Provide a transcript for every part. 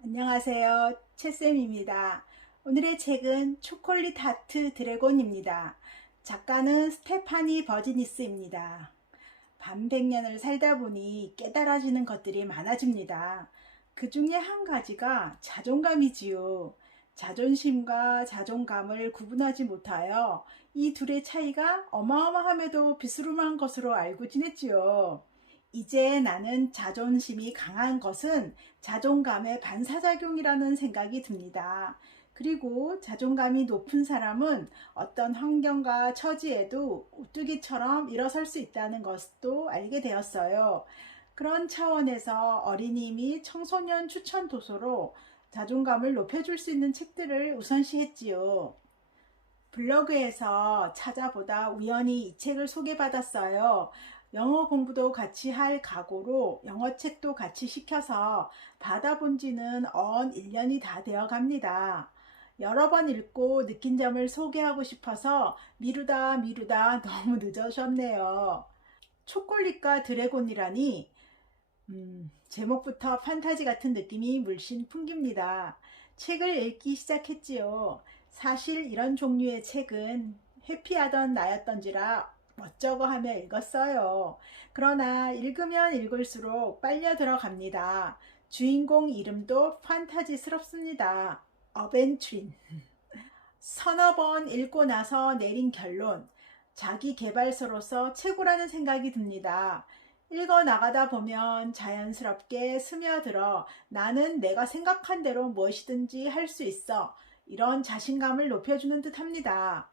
안녕하세요. 채쌤입니다. 오늘의 책은 초콜릿 하트 드래곤입니다. 작가는 스테파니 버지니스입니다. 반백년을 살다 보니 깨달아지는 것들이 많아집니다. 그 중에 한 가지가 자존감이지요. 자존심과 자존감을 구분하지 못하여 이 둘의 차이가 어마어마함에도 비스름한 것으로 알고 지냈지요. 이제 나는 자존심이 강한 것은 자존감의 반사작용이라는 생각이 듭니다. 그리고 자존감이 높은 사람은 어떤 환경과 처지에도 오뚜기처럼 일어설 수 있다는 것도 알게 되었어요. 그런 차원에서 어린이 및 청소년 추천 도서로 자존감을 높여줄 수 있는 책들을 우선시했지요. 블로그에서 찾아보다 우연히 이 책을 소개받았어요. 영어 공부도 같이 할 각오로 영어 책도 같이 시켜서 받아본 지는 1년이 다 되어 갑니다. 여러 번 읽고 느낀 점을 소개하고 싶어서 미루다 너무 늦어졌네요. 초콜릿과 드래곤이라니 제목부터 판타지 같은 느낌이 물씬 풍깁니다. 책을 읽기 시작했지요. 사실 이런 종류의 책은 회피하던 나였던지라 멋쩍어 하며 읽었어요. 그러나 읽으면 읽을수록 빨려 들어갑니다. 주인공 이름도 판타지스럽습니다. 어벤트린. 서너 번 읽고 나서 내린 결론. 자기 개발서로서 최고라는 생각이 듭니다. 읽어 나가다 보면 자연스럽게 스며들어 나는 내가 생각한 대로 무엇이든지 할 수 있어. 이런 자신감을 높여주는 듯 합니다.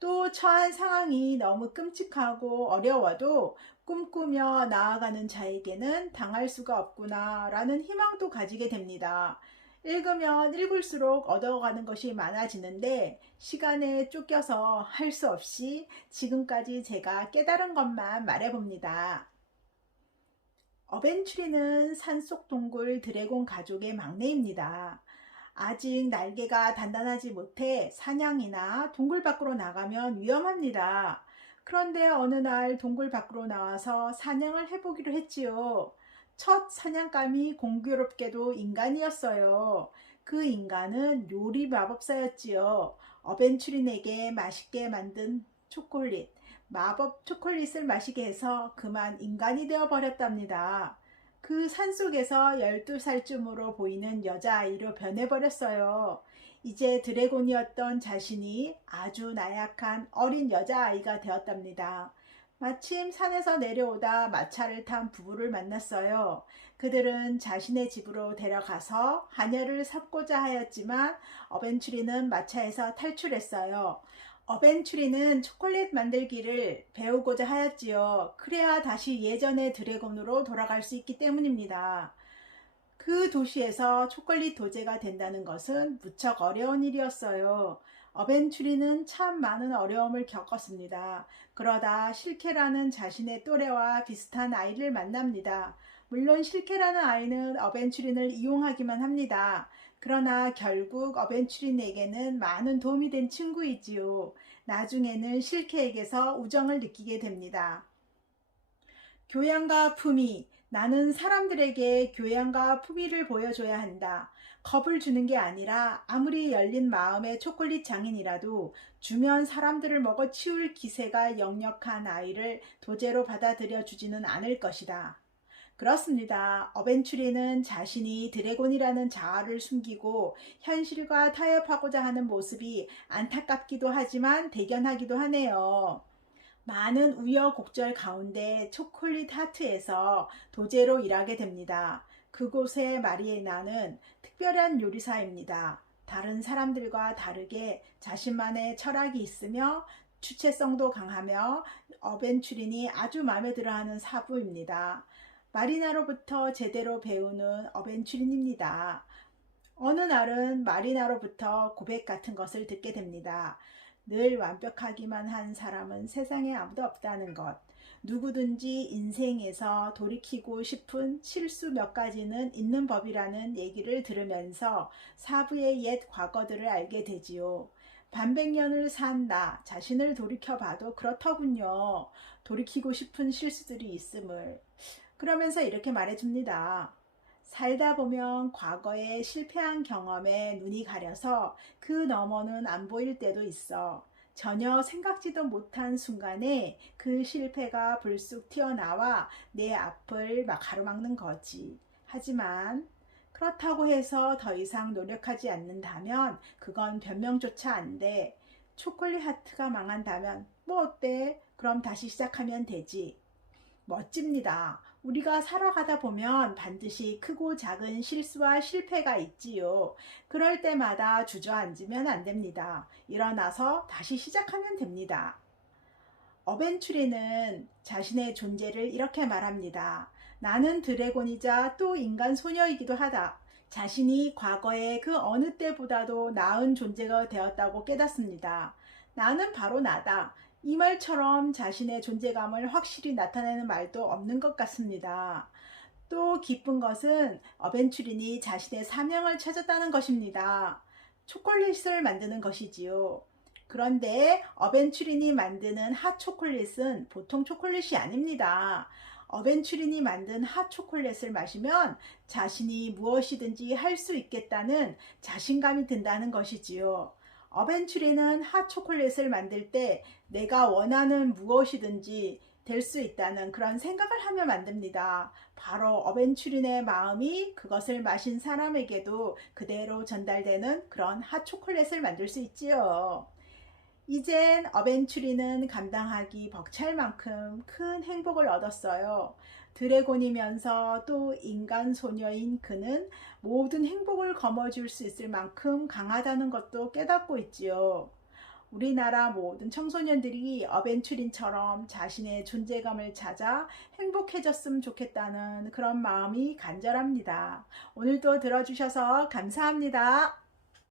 또 처한 상황이 너무 끔찍하고 어려워도 꿈꾸며 나아가는 자에게는 당할 수가 없구나 라는 희망도 가지게 됩니다. 읽으면 읽을수록 얻어가는 것이 많아지는데 시간에 쫓겨서 할 수 없이 지금까지 제가 깨달은 것만 말해봅니다. 어벤츄리는 산속 동굴 드래곤 가족의 막내입니다. 아직 날개가 단단하지 못해 사냥이나 동굴 밖으로 나가면 위험합니다. 그런데 어느 날 동굴 밖으로 나와서 사냥을 해보기로 했지요. 첫 사냥감이 공교롭게도 인간이었어요. 그 인간은 요리 마법사였지요. 어벤츄린에게 맛있게 만든 초콜릿, 마법 초콜릿을 마시게 해서 그만 인간이 되어 버렸답니다. 그 산속에서 12살쯤으로 보이는 여자아이로 변해버렸어요. 이제 드래곤이었던 자신이 아주 나약한 어린 여자아이가 되었답니다. 마침 산에서 내려오다 마차를 탄 부부를 만났어요. 그들은 자신의 집으로 데려가서 하녀를 삽고자 하였지만 어벤츄리는 마차에서 탈출했어요. 어벤츄리는 초콜릿 만들기를 배우고자 하였지요. 그래야 다시 예전의 드래곤으로 돌아갈 수 있기 때문입니다. 그 도시에서 초콜릿 도제가 된다는 것은 무척 어려운 일이었어요. 어벤츄리는 참 많은 어려움을 겪었습니다. 그러다 실케라는 자신의 또래와 비슷한 아이를 만납니다. 물론 실케라는 아이는 어벤츄린을 이용하기만 합니다. 그러나 결국 어벤츄린에게는 많은 도움이 된 친구이지요. 나중에는 실케에게서 우정을 느끼게 됩니다. 교양과 품위. 나는 사람들에게 교양과 품위를 보여줘야 한다. 겁을 주는 게 아니라 아무리 열린 마음의 초콜릿 장인이라도 주면 사람들을 먹어 치울 기세가 역력한 아이를 도제로 받아들여 주지는 않을 것이다. 그렇습니다. 어벤츄리는 자신이 드래곤이라는 자아를 숨기고 현실과 타협하고자 하는 모습이 안타깝기도 하지만 대견하기도 하네요. 많은 우여곡절 가운데 초콜릿 하트에서 도제로 일하게 됩니다. 그곳의 마리에나는 특별한 요리사입니다. 다른 사람들과 다르게 자신만의 철학이 있으며 주체성도 강하며 어벤츄린이 아주 마음에 들어하는 사부입니다. 마리나로부터 제대로 배우는 어벤츄린입니다. 어느 날은 마리나로부터 고백 같은 것을 듣게 됩니다. 늘 완벽하기만 한 사람은 세상에 아무도 없다는 것. 누구든지 인생에서 돌이키고 싶은 실수 몇 가지는 있는 법이라는 얘기를 들으면서 사부의 옛 과거들을 알게 되지요. 반백년을 산 나 자신을 돌이켜봐도 그렇더군요. 돌이키고 싶은 실수들이 있음을. 그러면서 이렇게 말해줍니다. 살다 보면 과거에 실패한 경험에 눈이 가려서 그 너머는 안 보일 때도 있어. 전혀 생각지도 못한 순간에 그 실패가 불쑥 튀어나와 내 앞을 막 가로막는 거지. 하지만 그렇다고 해서 더 이상 노력하지 않는다면 그건 변명조차 안 돼. 초콜릿 하트가 망한다면 뭐 어때? 그럼 다시 시작하면 되지. 멋집니다. 우리가 살아가다 보면 반드시 크고 작은 실수와 실패가 있지요. 그럴 때마다 주저앉으면 안 됩니다. 일어나서 다시 시작하면 됩니다. 어벤츄리는 자신의 존재를 이렇게 말합니다. 나는 드래곤이자 또 인간 소녀이기도 하다. 자신이 과거의 그 어느 때보다도 나은 존재가 되었다고 깨닫습니다. 나는 바로 나다. 이 말처럼 자신의 존재감을 확실히 나타내는 말도 없는 것 같습니다. 또 기쁜 것은 어벤츄린이 자신의 사명을 찾았다는 것입니다. 초콜릿을 만드는 것이지요. 그런데 어벤츄린이 만드는 핫초콜릿은 보통 초콜릿이 아닙니다. 어벤츄린이 만든 핫초콜릿을 마시면 자신이 무엇이든지 할 수 있겠다는 자신감이 든다는 것이지요. 어벤츄린은 핫초콜릿을 만들 때 내가 원하는 무엇이든지 될 수 있다는 그런 생각을 하며 만듭니다. 바로 어벤츄린의 마음이 그것을 마신 사람에게도 그대로 전달되는 그런 핫초콜릿을 만들 수 있지요. 이젠 어벤츄리는 감당하기 벅찰 만큼 큰 행복을 얻었어요. 드래곤이면서 또 인간 소녀인 그는 모든 행복을 거머쥘 수 있을 만큼 강하다는 것도 깨닫고 있지요. 우리나라 모든 청소년들이 어벤츄린처럼 자신의 존재감을 찾아 행복해졌으면 좋겠다는 그런 마음이 간절합니다. 오늘도 들어주셔서 감사합니다.